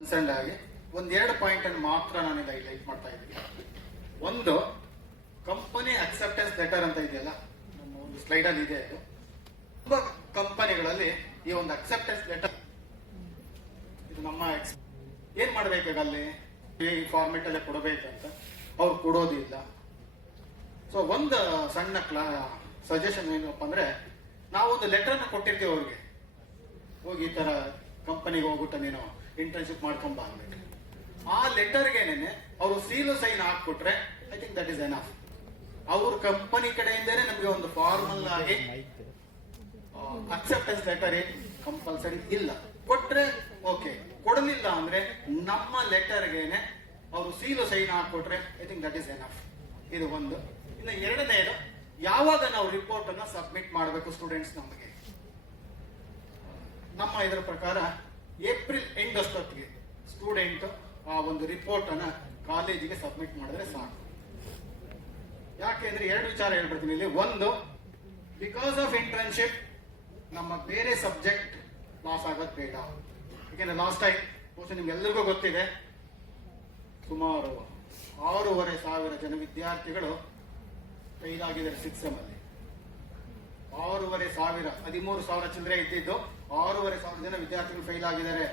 Concern ಆಗಿ ಒಂದೆರಡು point ಅನ್ನು ಮಾತ್ರ ನಾನು ಹೈಲೈಟ್ ಮಾಡ್ತಾ ಇದ್ದೀನಿ. ಒಂದು, ಕಂಪನಿ ಅಕ್ಸೆಪ್ಟೆನ್ಸ್ ಲೆಟರ್ ಅಂತ ಇದೆಯಲ್ಲ, ನಮ್ಮ ಒಂದು ಸ್ಲೈಡ್ ಅಲ್ಲಿ ಇದೆ. ಅದು ತುಂಬಾ ಕಂಪನಿಗಳಲ್ಲಿ ಈ ಒಂದು ಅಕ್ಸೆಪ್ಟೆನ್ಸ್ ಲೆಟರ್ ಇದು ನಮ್ಮ ಏನ್ ಮಾಡ್ಬೇಕಾಗ ಅಲ್ಲಿ ಈ ಫಾರ್ಮೆಟ್ ಅಲ್ಲೇ ಕೊಡಬೇಕಂತ ಅವ್ರು ಕೊಡೋದಿಲ್ಲ. ಸೊ ಒಂದು ಸಣ್ಣ ಸಜೆಷನ್ ಏನಪ್ಪ ಅಂದ್ರೆ, ನಾವೊಂದು ಲೆಟರ್ನ ಕೊಟ್ಟಿರ್ತೀವಿ ಅವ್ರಿಗೆ, ಹೋಗಿ ಈ ತರ ಕಂಪನಿಗೆ ಹೋಗ್ಬಿಟ್ಟು ನೀನು ಇಂಟರ್ನ್ಶಿಪ್ ಮಾಡ್ಕೊಂಬ ಅಂದ್ಬಿಟ್ಟು ಆ ಲೆಟರ್ಗೆನೆ ಅವರು ಸೀಲು ಸೈನ್ ಹಾಕ್ಕೊಟ್ರೆ I think that is enough. ಅವ್ರ ಕಂಪನಿ ಕಡೆಯಿಂದನೇ ನಮಗೆ ಒಂದು ಫಾರ್ಮಲ್ ಆಗಿ ಅಕ್ಸೆಪ್ಟೆನ್ಸ್ ಲೆಟರ್ ಕಂಪಲ್ಸರಿ ಇಲ್ಲ. ಕೊಟ್ರೆ ಓಕೆ, ಕೊಡಲಿಲ್ಲ ಅಂದ್ರೆ ನಮ್ಮ ಲೆಟರ್ಗೆನೆ ಅವರು ಸೀಲು ಸೈನ್ ಹಾಕ್ಕೊಟ್ರೆ I think that is enough. ಇದು ಒಂದು. ಇನ್ನು ಎರಡನೇದು, ಯಾವಾಗ ನಾವು ರಿಪೋರ್ಟ್ ಅನ್ನ ಸಬ್ಮಿಟ್ ಮಾಡಬೇಕು ಸ್ಟೂಡೆಂಟ್ಸ್, ನಮಗೆ ನಮ್ಮ ಇದರ ಪ್ರಕಾರ ಏಪ್ರಿಲ್ ಎಂಡ್ ಅಷ್ಟೊತ್ತಿಗೆ ಸ್ಟೂಡೆಂಟ್ ಆ ಒಂದು ರಿಪೋರ್ಟ್ ಅನ್ನ ಕಾಲೇಜಿಗೆ ಸಬ್ಮಿಟ್ ಮಾಡಿದ್ರೆ ಸಾಕು. ಯಾಕೆಂದ್ರೆ ಎರಡು ವಿಚಾರ ಹೇಳ್ಬಿಡ್ತೀನಿ ಇಲ್ಲಿ. ಒಂದು, ಬಿಕಾಸ್ ಆಫ್ ಇಂಟರ್ನ್ಶಿಪ್ ನಮ್ಮ ಬೇರೆ ಸಬ್ಜೆಕ್ಟ್ ಲಾಸ್ ಆಗೋದು ಬೇಡ. ಯಾಕೆಂದ್ರೆ ಲಾಸ್ಟ್ ಟೈಮ್ ನಿಮ್ಗೆಲ್ಲರಿಗೂ ಗೊತ್ತಿದೆ, ಸುಮಾರು 6,500 ಜನ ವಿದ್ಯಾರ್ಥಿಗಳು ಫೈಲ್ ಆಗಿದ್ದಾರೆ 6th ಸೆಮ್ ಅಲ್ಲಿ. 6,500, 13,000 ಚಿಲ್ಲರೆ ಇದ್ದಿದ್ದು 6,500 ಜನ ವಿದ್ಯಾರ್ಥಿಗಳು ಫೈಲ್ ಆಗಿದ್ದಾರೆ.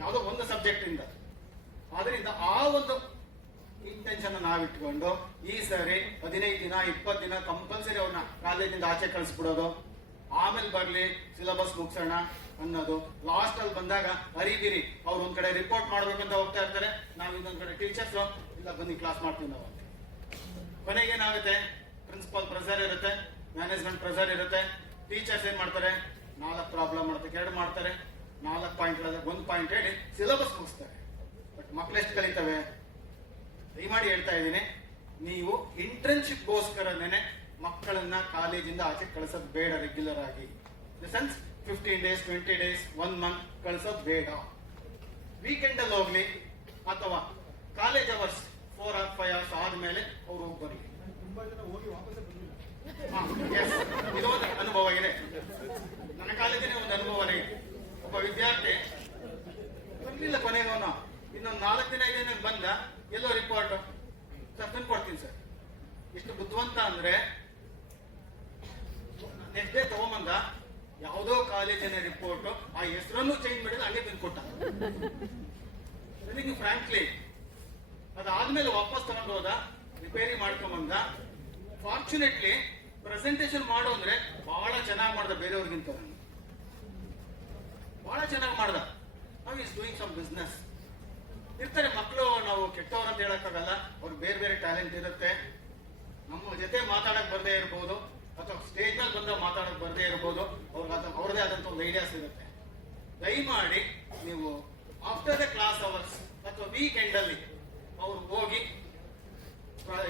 ಯಾವುದೋ ಒಂದು ಸಬ್ಜೆಕ್ಟ್ ಇಂದ. ಆದ್ರಿಂದ ಆ ಒಂದು ಇಂಟೆನ್ಷನ್ ನಾವಿಟ್ಕೊಂಡು ಈ ಸರಿ 15 ದಿನ 20 ದಿನ ಕಂಪಲ್ಸರಿ ಅವ್ರನ್ನ ಕಾಲೇಜಿಂದ ಆಚೆ ಕಳಿಸ್ಬಿಡೋದು, ಆಮೇಲೆ ಬರ್ಲಿ ಸಿಲೆಬಸ್ ಮುಗಿಸೋಣ ಅನ್ನೋದು. ಲಾಸ್ಟ್ ಅಲ್ಲಿ ಬಂದಾಗ ಹರಿದಿರಿ, ಅವ್ರು ಒಂದ್ ಕಡೆ ರಿಪೋರ್ಟ್ ಮಾಡ್ಬೇಕಂತ ಹೋಗ್ತಾ ಇರ್ತಾರೆ, ನಾವ್ ಇನ್ನೊಂದ್ ಕಡೆ ಟೀಚರ್ಸ್ ಇಲ್ಲ ಬನ್ನಿ ಕ್ಲಾಸ್ ಮಾಡ್ತೀವಿ ನಾವು ಅಂತ. ಕೊನೆಗೆ ಏನಾಗುತ್ತೆ, ಪ್ರಿನ್ಸಿಪಾಲ್ ಪ್ರೆಸರ್ ಇರುತ್ತೆ, ಮ್ಯಾನೇಜ್ಮೆಂಟ್ ಪ್ರೆಸರ್ ಇರುತ್ತೆ, ಟೀಚರ್ಸ್ ಏನ್ ಮಾಡ್ತಾರೆ, 4 ಪ್ರಾಬ್ಲಮ್ ಮಾಡ್ತಾರೆ, 2 ಮಾಡ್ತಾರೆ, 4 ಪಾಯಿಂಟ್ 1 ಪಾಯಿಂಟ್ ಹೇಳಿ ಸಿಲೆಬಸ್ ಮುಗಿಸ್ತಾರೆ. ಬಟ್ ಮಕ್ಳು ಎಷ್ಟು ಕಲಿತವೆ? ದಯಮಾಡಿ ಹೇಳ್ತಾ ಇದ್ದೀನಿ, ನೀವು ಇಂಟರ್ನ್ಶಿಪ್ ಗೋಸ್ಕರನೇ ಮಕ್ಕಳನ್ನ ಕಾಲೇಜಿಂದ ಆಚೆ ಕಳಿಸೋದು ಬೇಡ. ರೆಗ್ಯುಲರ್ ಆಗಿ ಸೆನ್ಸ್ 15 days 20 days 1 month ಕಳಿಸೋದು ಬೇಡ. ವೀಕೆಂಡ್ ಅಲ್ಲಿ ಹೋಗ್ಲಿ ಅಥವಾ ಕಾಲೇಜ್ ಅವರ್ಸ್ 4 or 5 hours ಆದ್ಮೇಲೆ ಅವ್ರು ಹೋಗಿ ಬರ್ಲಿ. ಇದೊಂದು ಅನುಭವ ಇದೆ, ನನ್ನ ಕಾಲೇಜಿನ ಒಂದು ಅನುಭವನೇ. ಒಬ್ಬ ವಿದ್ಯಾರ್ಥಿ ಬರ್ಲಿಲ್ಲ, ಕೊನೆಗೋನು ಇನ್ನೊಂದು 4 ದಿನ 5 ದಿನ ಬಂದ, ಎಲ್ಲೋ ರಿಪೋರ್ಟ್ ಸರ್ ತಂದು ಕೊಡ್ತೀನಿ ಸರ್. ಎಷ್ಟು ಬುದ್ಧಿವಂತ ಅಂದ್ರೆ ನೆಕ್ಸ್ಟ್ ಡೇ ತಗೊಂಬಂದ, ಯಾವುದೋ ಕಾಲೇಜಿನ ರಿಪೋರ್ಟ್, ಆ ಹೆಸರನ್ನು ಚೇಂಜ್ ಮಾಡಿದ್ರೆ ಹಂಗೆ ತಂದು ಕೊಟ್ಟ. ಫ್ರಾಂಕ್ಲಿ ಅದಾದ್ಮೇಲೆ ವಾಪಸ್ ತಗೊಂಡು ಹೋದ, ರಿಪೇರಿ ಮಾಡ್ಕೊಂಬಂದ. ಫಾರ್ಚುನೇಟ್ಲಿ ಪ್ರೆಸೆಂಟೇಶನ್ ಮಾಡೋ ಅಂದ್ರೆ ಬಹಳ ಚೆನ್ನಾಗಿ ಮಾಡ್ದ, ಬೇರೆಯವ್ರಿಗಿಂತ ಬಹಳ ಚೆನ್ನಾಗಿ ಮಾಡ್ದ. ನಾವು ಈಸ್ ಡೂಯಿಂಗ್ ಸಮ್ ಬಿಸ್ನೆಸ್. ಇರ್ತಾರೆ ಮಕ್ಕಳು, ನಾವು ಕೆಟ್ಟವ್ರು ಅಂತ ಹೇಳಕ್ಕಾಗಲ್ಲ, ಅವ್ರು ಬೇರೆ ಬೇರೆ ಟ್ಯಾಲೆಂಟ್ ಇರುತ್ತೆ. ನಮ್ಮ ಜೊತೆ ಮಾತಾಡಕ್ ಬರ್ದೇ ಇರ್ಬೋದು, ಅಥವಾ ಸ್ಟೇಜ್ ಮೇಲೆ ಬಂದಾಗ ಮಾತಾಡಕ್ ಬರ್ದೇ ಇರ್ಬೋದು, ಅವ್ರದೇ ಆದಂತ ಒಂದು ಐಡಿಯಾಸ್ ಇರುತ್ತೆ. ದಯಮಾಡಿ ನೀವು ಆಫ್ಟರ್ ದ ಕ್ಲಾಸ್ ಅವರ್ಸ್ ಅಥವಾ ವೀಕೆಂಡ್ ಅಲ್ಲಿ ಅವ್ರು ಹೋಗಿ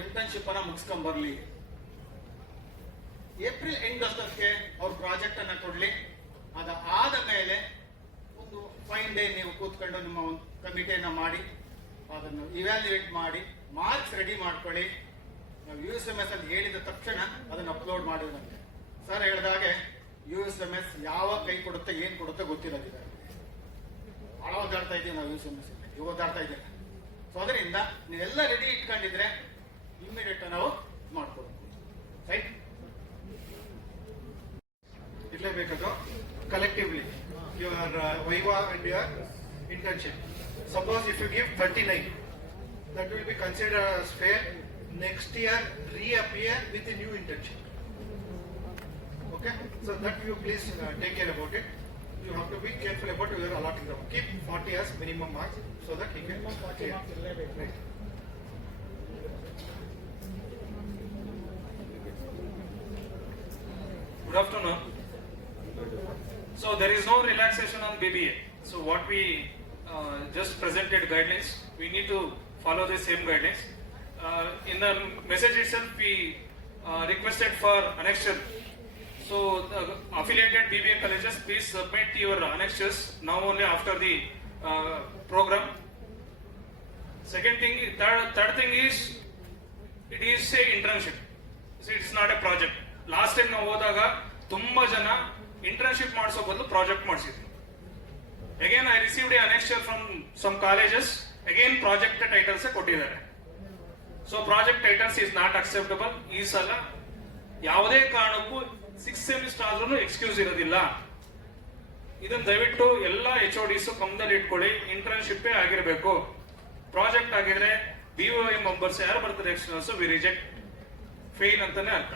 ಇಂಟರ್ನ್ಶಿಪ್ ಅನ್ನ ಮುಗಿಸ್ಕೊಂಡ್ ಬರ್ಲಿ. ಏಪ್ರಿಲ್ ಎಂಡ್ ಅಷ್ಟೊತ್ತಿಗೆ ಅವ್ರ ಪ್ರಾಜೆಕ್ಟ್ ಅನ್ನ ಕೊಡ್ಲಿ. ಅದಾದ ಮೇಲೆ ಒಂದು 5 ಡೇ ನೀವು ಕೂತ್ಕೊಂಡು ನಿಮ್ಮ ಒಂದು ಕಮಿಟಿಯನ್ನ ಮಾಡಿ ಅದನ್ನು ಇವ್ಯಾಲ್ಯೂಯೇಟ್ ಮಾಡಿ ಮಾರ್ಕ್ಸ್ ರೆಡಿ ಮಾಡ್ಕೊಳ್ಳಿ. ನಾವು USMS ಅಲ್ಲಿ ಹೇಳಿದ ತಕ್ಷಣ ಅದನ್ನು ಅಪ್ಲೋಡ್ ಮಾಡಿದಂತೆ. ಸರ್ ಹೇಳಿದಾಗೆ USMS ಯಾವ ಕೈ ಕೊಡುತ್ತೆ ಏನ್ ಕೊಡುತ್ತೆ ಗೊತ್ತಿರೋದಿಲ್ಲ. ಬಹಳ ಓದಾಡ್ತಾ ಇದ್ದೀವಿ ನಾವು USMS ಅಲ್ಲಿ, ಓದಾಡ್ತಾ ಇದ್ದೀವಿ. ಸೊ ಅದರಿಂದ ನೀವೆಲ್ಲ ರೆಡಿ ಇಟ್ಕೊಂಡಿದ್ರೆ ಇಮಿಡಿಯೇಟ್ ನಾವು ಮಾಡ್ಕೊಡ್ಬೋದು. ರೈಟ್, ಇರಲೇಬೇಕಾದ್ರು collectively your viva and your internship. Suppose if you give 39, that will be considered as fair. Next year reappear with a new internship. Okay, so that you please take care about it. You have to be careful about your allotting them. Keep 40 as minimum marks so that you can 40 marks. Right. Good afternoon. So there is no relaxation on BBA. So what we just presented guidelines, we need to follow the same guidelines. In the message itself, we requested for annexure. So affiliated BBA colleges, please submit your annexures now only after the program. Second thing, third thing is, it is a internship. So it's not a project. Last time ನಾವು ಹೋದಾಗ ತುಂಬಾ ಜನ internship ಮಾಡಿಸೋ ಬದಲು project ಮಾಡಿಸಿದ್ರು. Again, I received a annexure from some colleges. Again, project titles ಕೊಟ್ಟಿದ್ದಾರೆ. So project titles is not acceptable. ಈ ಸಲ ಯಾವುದೇ ಕಾರಣಕ್ಕೂ 6th ಸೆಮಿಸ್ಟರ್ ಆದ್ರೂ ಎಕ್ಸ್ಕ್ಯೂಸ್ ಇರೋದಿಲ್ಲ. ಇದನ್ನ ದಯವಿಟ್ಟು ಎಲ್ಲ HODs ಗಮನದಲ್ಲಿ ಇಟ್ಕೊಳ್ಳಿ. ಇಂಟರ್ನ್ಶಿಪ್ ಆಗಿರಬೇಕು. ಪ್ರಾಜೆಕ್ಟ್ ಆಗಿದ್ರೆ BOM ಮೆಂಬರ್ಸ್ ಯಾರು ಬರ್ತಾರೆ ಎಕ್ಸ್ಟರ್ನಲ್ಸ್ ವಿ ರಿಜೆಕ್ಟ್, ಫೇಲ್ ಅಂತಾನೆ ಅರ್ಥ.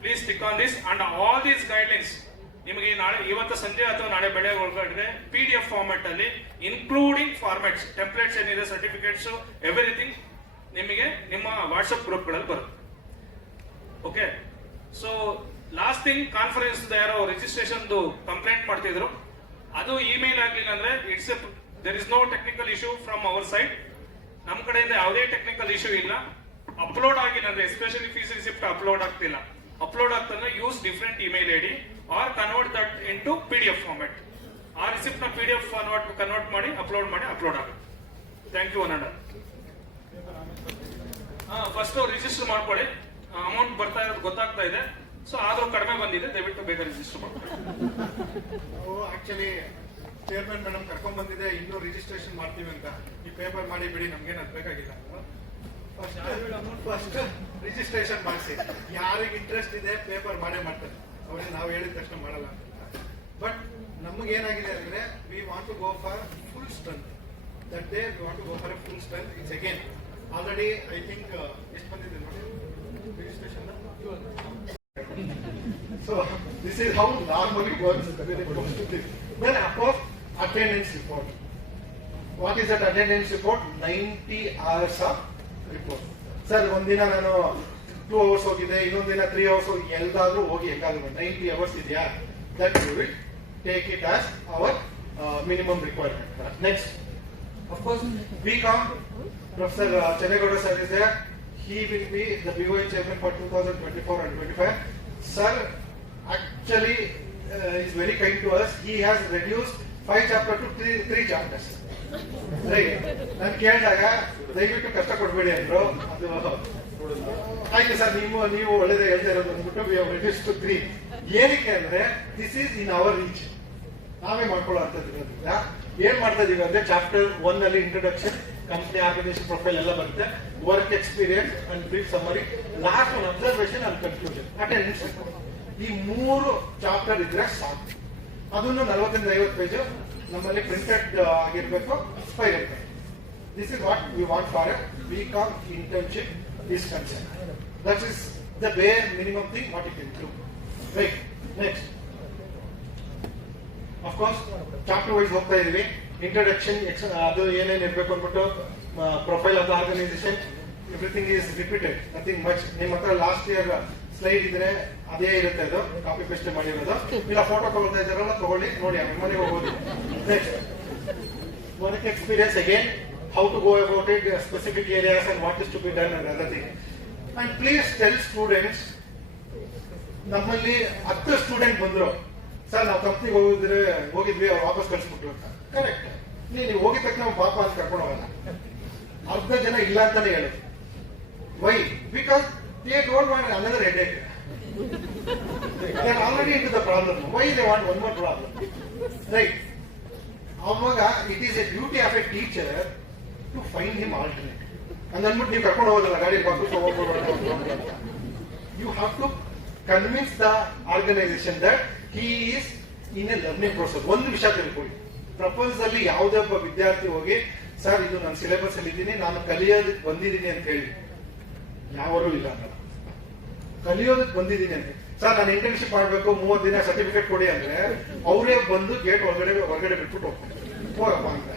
Please stick on this and all these guidelines ನಿಮಗೆ ನಾಳೆ ಇವತ್ತು ಸಂಜೆ ಅಥವಾ ನಾಳೆ ಬೆಳಗ್ಗೆ ಒಳಗಡೆ PDF ಫಾರ್ಮೆಟ್ ಅಲ್ಲಿ ಇನ್ಕ್ಲೂಡಿಂಗ್ ಫಾರ್ಮೆಟ್ಸ್ ಟೆಂಪ್ಲೇಟ್ಸ್ ಏನಿದೆ ಸರ್ಟಿಫಿಕೇಟ್ಸ್ ಎವ್ರಿಥಿಂಗ್ ನಿಮಗೆ ನಿಮ್ಮ ವಾಟ್ಸ್ಆಪ್ ಗ್ರೂಪ್ಗಳಲ್ಲಿ ಬರುತ್ತೆ. Okay, so last thing conference ಯಾರೋ ರಿಜಿಸ್ಟ್ರೇಷನ್ ಕಂಪ್ಲೇಂಟ್ ಮಾಡ್ತಿದ್ರು, ಅದು ಇಮೇಲ್ ಆಗ್ಲಿಲ್ಲ ಅಂದ್ರೆ it's there is no technical issue from our side. ನಮ್ಮ ಕಡೆಯಿಂದ ಯಾವುದೇ ಟೆಕ್ನಿಕಲ್ ಇಶ್ಯೂ ಇಲ್ಲ. ಅಪ್ಲೋಡ್ ಆಗಿಲ್ಲ ಅಂದ್ರೆ ಎಸ್ಪೆಷಲಿ ಫೀಸ್ ರಿಸಿಪ್ಟ್ ಅಪ್ಲೋಡ್ ಆಗ್ತಿಲ್ಲ, ಅಪ್ಲೋಡ್ ಆಗ್ತಂದ್ರೆ use different email ID or convert that into PDF format. ಆ ರಿಸಿಪ್ಟ್ ನ PDF ಕನ್ವರ್ಟ್ ಮಾಡಿ ಅಪ್ಲೋಡ್ ಆಗುತ್ತೆ. Thank you. ಫಸ್ಟ್ ರಿಜಿಸ್ಟರ್ ಮಾಡ್ಕೊಳ್ಳಿ. ಅಮೌಂಟ್ ಬರ್ತಾ ಇರೋದು ಗೊತ್ತಾಗ್ತಾ ಇದೆ. ಸೊ ಆದ್ರೂ ಕಡಿಮೆ ಬಂದಿದೆ, ದಯವಿಟ್ಟು ಬೇಗ ರಿಜಿಸ್ಟರ್ ಮಾಡ್ಕೊಳ್ಳಿ. ಆಕ್ಚುಲಿ ಚೇರ್ಮನ್ ಮೇಡಮ್ ಕರ್ಕೊಂಡ್ ಬಂದಿದೆ, ಇನ್ನೂ ರಿಜಿಸ್ಟ್ರೇಷನ್ ಮಾಡ್ತೀವಿ ಅಂತ. ಈ ಪೇಪರ್ ಮಾಡಿ ಬಿಡಿ, ನಮ್ಗೇನು ಅದು ಬೇಕಾಗಿಲ್ಲ. ಫಸ್ಟ್ ರಿಜಿಸ್ಟ್ರೇಷನ್ ಮಾಡಿಸಿ. ಯಾರಿಗೆ ಇಂಟ್ರೆಸ್ಟ್ ಇದೆ ಪೇಪರ್ ಮಾಡೇ ಮಾಡ್ತಾರೆ. ಅವ್ರಿಗೆ ನಾವು ಹೇಳಿದ ತಕ್ಷಣ ಮಾಡಲ್ಲ ಅಂತ. ಬಟ್ ನಮಗೇನಾಗಿದೆ ಅಂದ್ರೆ we want to go for full strength. That day we want to go for a full strength. It's again already I think ಎಷ್ಟು ಬಂದಿದೆ ನೋಡಿ registration. So this is how normally works when it comes to this. Then of course attendance report. What is that attendance report? 90 hours of report. Sir, ಒಂದಿನ ನಾನು 2 hours ಹೋಗಿದೆ, ಇನ್ನೊಂದಿನ 3 hours ಹೋಗಿ, ಎಲ್ಲಾದ್ರೂ ಹೋಗಿ ಹೆಂಗಾದ್ರು 90 hours ಇದೆಯಾ? That we will take it as our minimum requirement. Next, of course, BCom, Professor Chennegowda sir is there. He will be the BOI chairman for 2024 and 25. Sir actually is very kind to us. He has reduced 5 chapters to 3 chapters. Right? ನಾನು ಕೇಳಿದಾಗ ದಯವಿಟ್ಟು ಕಷ್ಟ ಕೊಡ್ಬೇಡಿ ಅಂದ್ರು. ಅದು ಆಯ್ತು sir, ನೀವು ಒಳ್ಳೇದೇ ಹೇಳ್ತಾ ಇರೋದು ಅಂದ್ಬಿಟ್ಟು ವಿ ಹ್ಯಾವ್ ರಿಡ್ಯೂಸ್ಡ್ ಟು 3. ಏನಕ್ಕೆ ಅಂದ್ರೆ this is in our reach. ನಾವೇ ಮಾಡ್ಕೊಳ್ಳೋ ಅಂತದ್ರಿಂದ ಏನ್ ಮಾಡ್ತಾ ಇದೀವಿ ಅಂದ್ರೆ ಚಾಪ್ಟರ್ 1 ಅಲ್ಲಿ ಇಂಟ್ರೊಡಕ್ಷನ್, ಕಂಪನಿ ಆರ್ಗನೈಸೇಷನ್ ಪ್ರೊಫೈಲ್ ಎಲ್ಲ ಬರುತ್ತೆ, work experience and brief summary, last ಒಂದು ಅಬ್ಸರ್ವೇಷನ್ ಅಂಡ್ ಕನ್ಕ್ಲೂಷನ್, ಅಟೆಂಡೆನ್ಸ್. ಈ 3 ಚಾಪ್ಟರ್ ಇದ್ರೆ ಸಾಕು. ಅದನ್ನು 40 50 ಪೇಜ್ ನಮ್ಮಲ್ಲಿ ಪ್ರಿಂಟೆಡ್ ಆಗಿರ್ಬೇಕು, ಸ್ಪೈರ್ ಇರ್ಬೇಕು. This is what we want for A BCom internship is concerned. That is the bare minimum thing what it include. Right? Next, of course, chapter wise ಹೋಗ್ತಾ ಇದೀವಿ. Introduction ಅದು ಏನೇನು ಇರಬೇಕು ಅಂದ್ಬಿಟ್ಟು, profile of the organisation, everything is repeated, nothing much. ನಿಮ್ಮ ಹತ್ರ last year slide ಇದ್ರೆ ಅದೇ ಇರುತ್ತೆ, ಅದು ಕಾಪಿ ಪೇಸ್ಟ್ ಮಾಡಿರೋದು. ಇಲ್ಲ ಫೋಟೋ ತಗೊಳ್ತಾ ಇದ್ದಾರಲ್ಲ, ತಗೊಳ್ಳಿ, ನೋಡಿ, ಮನೆಗೆ ಹೋಗೋದು. Next, work experience, again how to go about it, specific areas and what is to be done and other things. And please tell students, ನಮ್ಮಲ್ಲಿ 10 ಸ್ಟೂಡೆಂಟ್ ಬಂದ್ರು, ಸರ್ ನಾವು ಕಂಪ್ನಿಗೆ ಹೋಗಿದ್ವಿ, ಅವ್ರು ವಾಪಸ್ ಕಳಿಸ್ಬಿಟ್ರು ಅಂತ. ಕರೆಕ್ಟ್, ನೀವು ಹೋಗಿದ ತಕ್ಷಣ ನಾವು ಪಾಪ ಅಂತ ಕರ್ಕೊಂಡು ಹೋಗಲ್ಲ. 10 ಜನ ಇಲ್ಲ ಅಂತಾನೆ ಹೇಳೋದು. Why? Because they don't want another headache. They are already into the problem. Why they want one more problem? Right? ಅವಾಗ it is a duty of a teacher to find him alternate. ಹಂಗನ್ಬಿಟ್ಟು ನೀವು ಕರ್ಕೊಂಡು ಹೋಗೋದಲ್ಲ, ಗಾಡಿ box ಹೋಗ್ಬೋದು. You have to convince the organisation that he is in a learning process. ಒಂದು ವಿಷಯ ತಿಳ್ಕೊಳ್ಳಿ, ಪ್ರಪೋಸಲ್ ಅಲ್ಲಿ ಯಾವುದೇ ಒಬ್ಬ ವಿದ್ಯಾರ್ಥಿ ಹೋಗಿ ಸರ್ ಇದು ನಾನು ಸಿಲೆಬಸ್ ಅಲ್ಲಿ ಇದ್ದೀನಿ, ನಾನು ಕಲಿಯೋದಕ್ಕೆ ಬಂದಿದ್ದೀನಿ ಅಂತ ಹೇಳಿ, ಯಾವಾಗೂ ಇಲ್ಲ ಅಂತ. ಕಲಿಯೋದಕ್ಕೆ ಬಂದಿದ್ದೀನಿ ಅಂತ, ಸರ್ ನಾನು ಇಂಟರ್ನ್ಶಿಪ್ ಮಾಡಬೇಕು 30 ದಿನ ಸರ್ಟಿಫಿಕೇಟ್ ಕೊಡಿ ಅಂದ್ರೆ ಅವರೇ ಬಂದು ಗೇಟ್ ಹೊರಗಡೆ ಬಿಟ್ಬಿಟ್ಟು ಹೋಗಪ್ಪ ಅಂತ.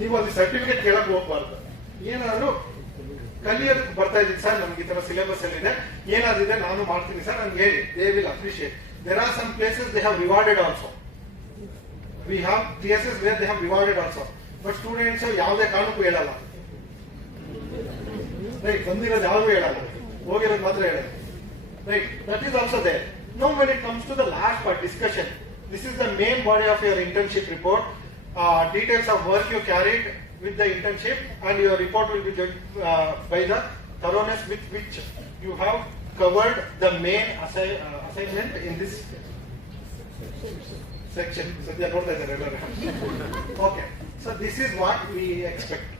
ನೀವು ಅಲ್ಲಿ ಸರ್ಟಿಫಿಕೇಟ್ ಕೇಳಕ್ ಹೋಗ್ಬಾರ್ದು. ಏನಾದ್ರು ಕಲಿಯೋದಕ್ಕೆ ಬರ್ತಾ ಇದ್ದೀನಿ ಸರ್, ನಮ್ಗೆ ಈ ತರ ಸಿಲೆಬಸ್ ಅಲ್ಲಿ ಇದೆ, ಏನಾದಿದೆ ನಾನು ಮಾಡ್ತೀನಿ ಸರ್, ನನ್ಗೆ ಹೇಳಿ. They will appreciate. There are some places they have rewarded also. We have places where they have rewarded also. But students ಯಾವುದೇ ಕಾರಣಕ್ಕೂ ಹೇಳಲ್ಲ. ರೈಟ್? ಬಂದಿರೋದು ಯಾವುದು ಹೇಳಲ್ಲ, ಹೋಗಿರೋದು ಮಾತ್ರ ಹೇಳಲ್ಲ. Right, that is also there. Now when it comes to the last part, discussion, this is the main body of your internship report. Details of work you carried with the internship, and your report will be judged by the thoroughness with which you have covered the main assignment in this section ಸದ್ಯ ನೋಡ್ತಾ ಇದ್ದಾರೆ ಎಲ್ಲರೂ. Okay, so this is what we expect,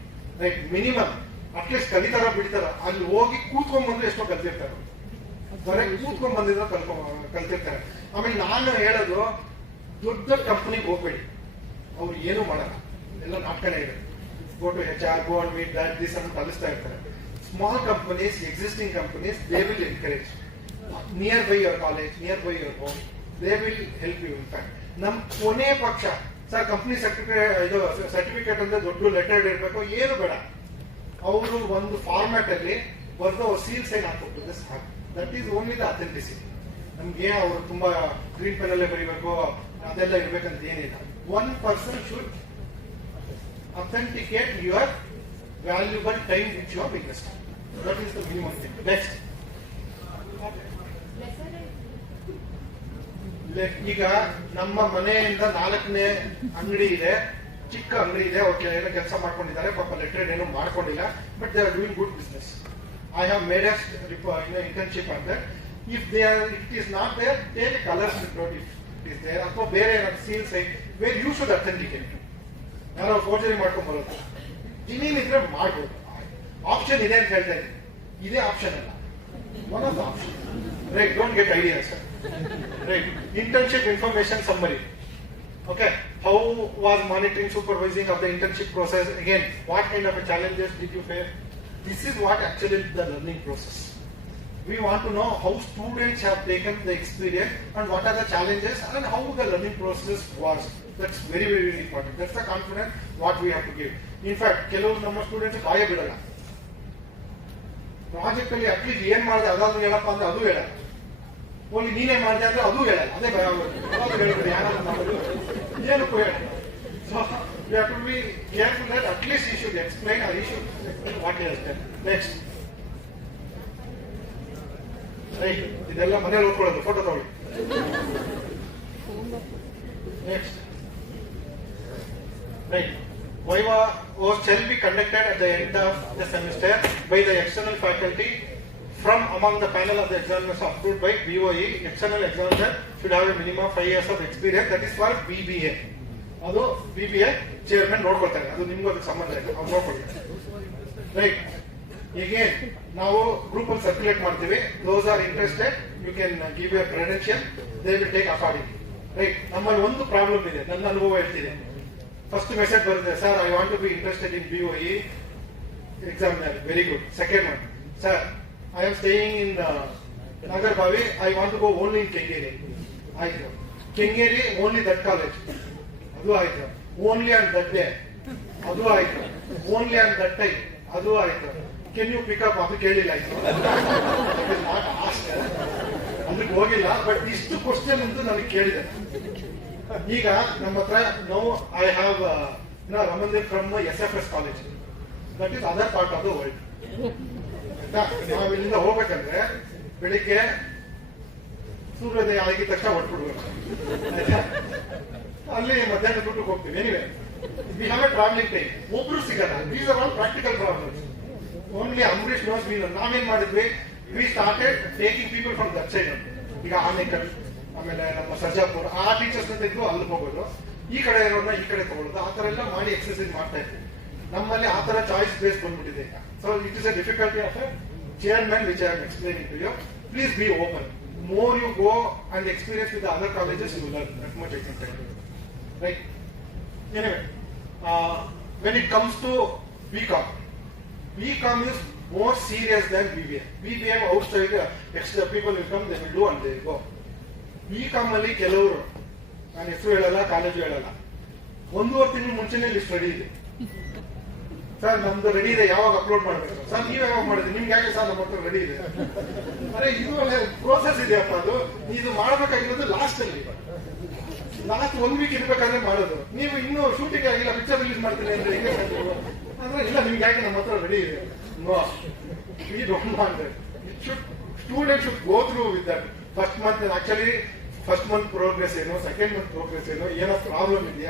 right? Minimum at least ಕಲಿತಾರ ಬಿಡ್ತಾರ, ಅಲ್ಲಿ ಹೋಗಿ ಕೂತ್ಕೊಂಡ್ ಬಂದ್ರೆ ಎಷ್ಟೋ ಕಲ್ತಿರ್ತಾರೆ, ಬರೀ ಕೂತ್ಕೊಂಡ್ ಬಂದಿರೋ ಕಲ್ತಿರ್ತಾರೆ. ಆಮೇಲೆ ನಾನು ಹೇಳೋದು, ದೊಡ್ಡ ದೊಡ್ಡ ಕಂಪನಿಗೆ ಹೋಗ್ಬೇಡಿ, ಅವ್ರು ಏನು ಮಾಡಲ್ಲ, ಎಲ್ಲ ನಾಟಕನೇ ಇದೆ. Go to HR, go and meet that this ಅಂತ ಕಲಿಸ್ತಾ ಇರ್ತಾರೆ. Small companies, existing companies, they will encourage near by your college, near by your home, they will help you. In fact ನಮ್ ಕೊನೆ ಪಕ್ಷ ಸರ್ ಕಂಪ್ನಿ ಸರ್ಟಿಫಿಕೇಟ್ ಅಂದ್ರೆ ದೊಡ್ಡ letter ಇರಬೇಕು, ಏನು ಬೇಡ, ಅವರು ಒಂದು ಫಾರ್ಮ್ಯಾಟ್ ಅಲ್ಲಿ ಬರೆದು ಅವ್ರು ಸೀಲ್ ಸೈನ್ ಹಾಕ್ಬಿಟ್ಟು ಸಾಕು. That is only the authenticity. ನಮ್ಗೆ ಅವರು ತುಂಬಾ ಗ್ರೀನ್ ಪೆನ್ ಅಲ್ಲೇ ಬರೀಬೇಕು ಅದೆಲ್ಲ ಇರ್ಬೇಕಂತ ಏನಿಲ್ಲ. One person should authenticate your valuable time which you are biggest. That is the minimum thing. Next, ಈಗ ನಮ್ಮ ಮನೆಯಿಂದ 4ನೇ ಅಂಗಡಿ ಇದೆ, ಚಿಕ್ಕ ಅಂಗಡಿ ಇದೆ, ಅವ್ರು ಏನೋ ಕೆಲಸ ಮಾಡ್ಕೊಂಡಿದ್ದಾರೆ, ಪಾಪ ಲೆಟರ್ ಏನು ಮಾಡ್ಕೊಂಡಿಲ್ಲ, but they are doing good business. I have made a internship ಅಂತ. If they are it is not there, take colours note if it is there, ಅಥವಾ ಬೇರೆ ಏನಾದ್ರು seal sign where you should authenticate. ಯಾರೋ forgery ಮಾಡ್ಕೊಂಡ್ ಬರೋದು ಜಿನೀನ್ ಇದ್ರೆ ಮಾಡ್ಬೋದು, option ಇದೆ ಅಂತ ಹೇಳ್ತಾ ಇದ್ದೀನಿ. ಇದೇ ಆಪ್ಷನ್ ಅಲ್ಲ, one of the option. Right, don't get ideas. Right. Internship information summary. Okay. How was monitoring, supervising of the internship process? Again, what kind of challenges did you face? This is what actually is the learning process. We want to know how students have taken the experience and what are the challenges and how the learning process was. That's very, very, very important. That's the confidence what we have to give. In fact, ಕೆಲವು ನಮ್ಮ students ಬಾಯ ಬಿಡಲ್ಲ. Project ಅಲ್ಲಿ at least ಏನ್ ಮಾಡಿದೆ ಅದಾದ್ರು ಹೇಳಪ್ಪ ಅಂದ್ರೆ ಅದು ಹೇಳಲ್ಲ. ಹೋಗಿ ನೀನೇ ಮಾಡಿದೆ ಅಂದ್ರೆ ಅದು ಹೇಳಲ್ಲ. ಅದೇ ಭಯ ಆಗುತ್ತೆ, ಹೇಳಿದ್ರೆ ಯಾರು ಮಾಡೋದು ಏನಕ್ಕೂ ಹೇಳ. So you have to be careful that at least you should explain or you should explain what you have done. Next, right, ಇದೆಲ್ಲ ಮನೇಲಿ ಓದ್ಕೊಳ್ಳೋದು, ಫೋಟೋ ತಗೊಳ್ಳಿ. Next, right, Viva shall be conducted at the end of the semester by the external faculty from among the panel of the examiners approved by BOE. External examiner should have a minimum of 5 years of experience. That is for BBA. ಅದು BBA chairman ನೋಡ್ಕೊಳ್ತಾರೆ, ಅದು ನಿಮ್ಗೂ ಅದಕ್ಕೆ ಸಂಬಂಧ ಇಲ್ಲ, ಅವ್ರು ನೋಡ್ಕೊಳ್ತಾರೆ. Right, ಈಗೇನ್ ನಾವು ಗ್ರೂಪ್ ಅಲ್ಲಿ ಸರ್ಕ್ಯುಲೇಟ್ ಮಾಡ್ತೀವಿ. Those are interested, you can give your credential, they will take according. Right, ನಮ್ಮಲ್ಲಿ ಒಂದು ಪ್ರಾಬ್ಲಮ್ ಇದೆ, ನನ್ನ ಅನುಭವ ಹೇಳ್ತೀನಿ. ಫಸ್ಟ್ ಮೆಸೇಜ್ ಬರುತ್ತೆ, sir I want to be interested in BOE examiner. Very good. Second one, sir, I am staying in Nagarbavi. I want to go only in Kengeri. ಆಯ್ತು, Kengeri only that college. ಅದು ಆಯ್ತು. Only on that day. ಅದು ಆಯ್ತು. Only on that time. ಅದು ಆಯ್ತು. Can you pick up? ಅದು ಕೇಳಿಲ್ಲ. ಆಯ್ತು, ನಾಟ್ ಆಸ್ಕ್, ಅದಕ್ಕೆ ಹೋಗಿಲ್ಲ. ಬಟ್ ಇಷ್ಟು ಕ್ವಶನ್ ಅಂತೂ ನನಗೆ ಕೇಳಿದೆ. ಈಗ ನಮ್ಮ ಹತ್ರ no I have Ramandeep from SFS college. That is other part of the world. ಆಯ್ತಾ, ನಾವು ಇಲ್ಲಿಂದ ಹೋಗ್ಬೇಕಂದ್ರೆ ಬೆಳಿಗ್ಗೆ ಸೂರ್ಯೋದಯ ಆಗಿದ ತಕ್ಷಣ ಹೊಟ್ಬಿಡ್ಬೇಕು. ಆಯ್ತಾ, ಅಲ್ಲಿ ಮಧ್ಯಾಹ್ನ ಊಟಕ್ಕೆ ಹೋಗ್ತೀವಿ. Anyway, we have a travelling time. ಒಬ್ರು ಸಿಗಲ್ಲ. These are all practical problems. Only Ambareesh knows mean. ನಾವೇನ್ ಮಾಡಿದ್ವಿ, we started taking people from that side. ಈಗ ಆನೇಕಲ್, ಆಮೇಲೆ ನಮ್ಮ ಸರ್ಜಾಪುರ, ಆ ಟೀಚರ್ಸ್ ಅಂತ ಇದ್ದು ಅಲ್ಲಿ ಹೋಗೋದು, ಈ ಕಡೆ ಇರೋನ್ನ ಈ ಕಡೆ ತಗೊಳ್ಳೋದು, ಆ ತರ ಎಲ್ಲ ಮಾಡಿ ಎಕ್ಸರ್ಸೈಸ್ ಮಾಡ್ತಾ ಇದ್ವಿ. ನಮ್ಮಲ್ಲಿ ಆ ತರ ಚಾಯ್ಸ್ ಬೇಸ್ ಬಂದ್ಬಿಟ್ಟಿದೆ ಈಗ. So it is a difficulty of A chairman which I am explaining to you. Please be open. More you go and experience with the other colleges, you will learn. That much I can tell you. Right? Anyway, when it comes to BCom, BCom is more serious than BBA. BBA outside, extra people will come, they will do and they will go. BCom ಅಲ್ಲಿ ಕೆಲವರು, ನಾನು ಹೆಸರು ಹೇಳಲ್ಲ, college ಹೇಳಲ್ಲ, 1.5 ತಿಂಗಳು ಮುಂಚೆನೇ list ready ಇದೆ. Sir ನಮ್ದು ರೆಡಿ ಇದೆ, ಯಾವಾಗ ಅಪ್ಲೋಡ್ ಮಾಡಬೇಕು ಸರ್, ನೀವ್ ಯಾವಾಗ ಮಾಡಿದ್ರಿ, ನಿಮ್ಗೆ ಯಾಕೆ ಸರ್ ನಮ್ಮ ಹತ್ರ ರೆಡಿ ಇದೆ. ಅರೆ ಇದು ಒಳ್ಳೆ ಪ್ರೋಸೆಸ್ ಇದೆಯಪ್ಪ. ಅದು ಇದು ಮಾಡಬೇಕಾಗಿರೋದು ಲಾಸ್ಟ್ ಅಲ್ಲಿ, ಲಾಸ್ಟ್ 1 ವೀಕ್ ಇರ್ಬೇಕಾದ್ರೆ ಮಾಡೋದು. ನೀವು ಇನ್ನೂ ಶೂಟಿಂಗ್ ಆಗಿಲ್ಲ, ಪಿಕ್ಚರ್ ರಿಲೀಸ್ ಮಾಡ್ತೀನಿ ಅಂದ್ರೆ ಹಿಂಗೆ ಅಂದ್ರೆ ಇಲ್ಲ, ನಿಮ್ಗೆ ಯಾಕೆ ನಮ್ಮ ಹತ್ರ ರೆಡಿ ಇದೆ. No, we don't want that. It should, student should go through with that. First month actually first month progress ಏನು, ಸೆಕೆಂಡ್ ಮಂತ್ ಪ್ರೋಗ್ರೆಸ್ ಏನು, ಏನೋ ಪ್ರಾಬ್ಲಮ್ ಇದೆಯಾ,